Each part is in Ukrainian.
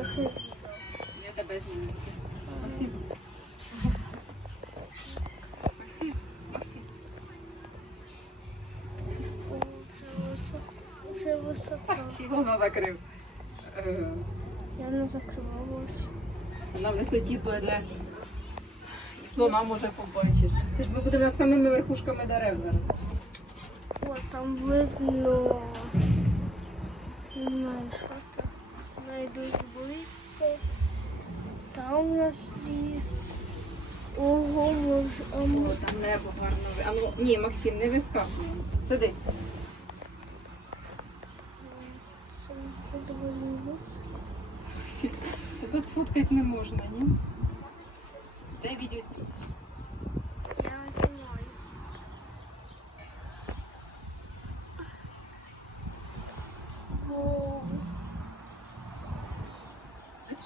відео. Я тебе зніму. Максим. Максим. Максим. О, Вже висота. Вже висота. Ще глаза закрив. Е, Я не закривала очі. На висоті буде. І слона може побачиш. Ти ж ми будемо над самими верхушками дерев зараз. О, там видно. Не знаю, що там. Найду близько. Там у нас є. Ого, може, а О, може. там небо гарно. ви- А ну, ні, Максим, не вискакуй. Сиди. Це подивилися. Максим, тебе сфоткати не можна, ні? Дай відео знімати.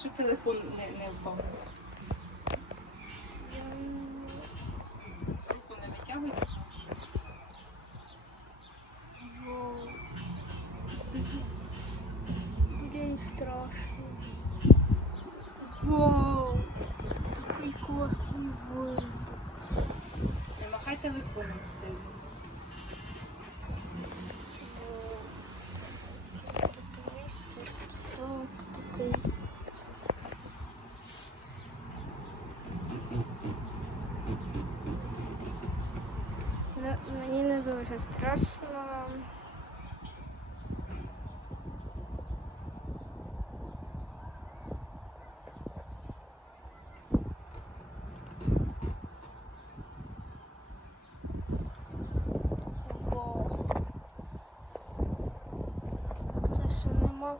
Це щоб телефон не, не впав. Я Руку не витягуй. Воу. Блін, страшно. Вау! Такий класний вид. Не махай телефоном сильно. Мені не дуже страшно. Це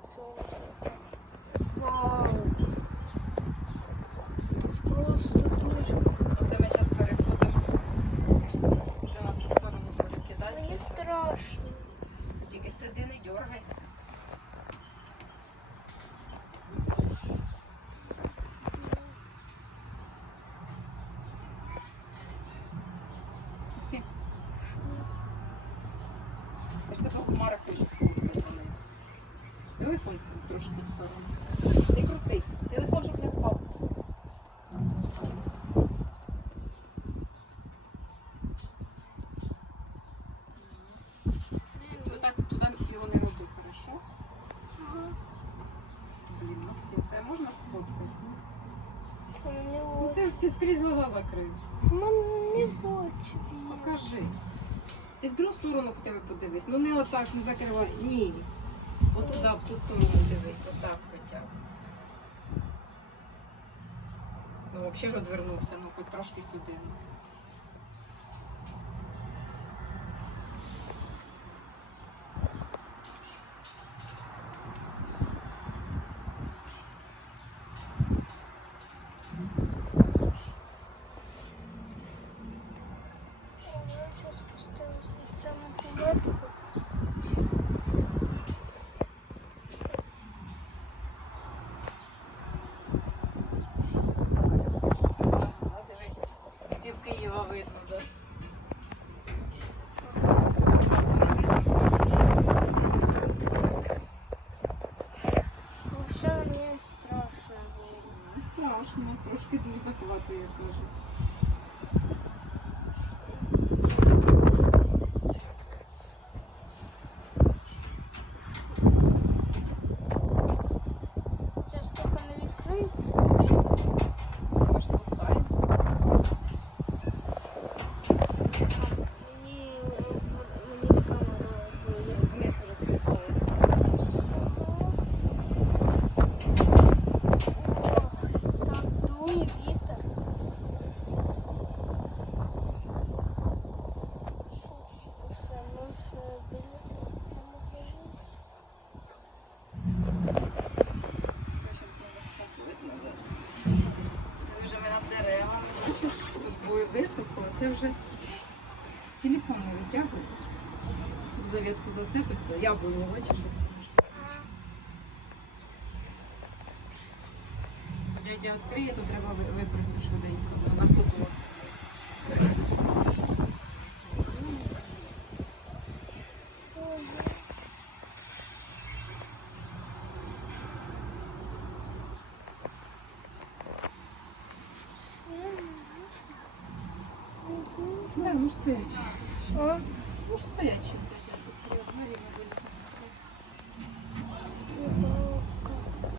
цього. Вау. Це просто дуже. Оце ми зараз сиди, не дергайся. Максим. Я ж тебе хмара хочу сфоткати. Телефон трошки в сторону. Не крутись. Телефон, щоб не впав. Блін, Максим, можна сфоткати? Ну ти всі скрізь глаза закрив. Мені очі. Покажи. Ти в другу сторону в тебе подивись. Ну не отак, не закривай. Ні. Отуда, в ту сторону дивись, отак хоча б. Ну, взагалі ж одвернувся, ну хоч трошки сюди. Я зараз поставлю саме поверху. А дивись, пів Видно, так? Страшно страшно, трошки дуже захватує, каже. Високо, це вже телефон не витягує. За зацепиться, зацепиться, яблуню, бачиш? ось. Дядя відкриє, то треба ви- випрыгнути швиденько, на Да, ну стоячий. А? Ну стоячи.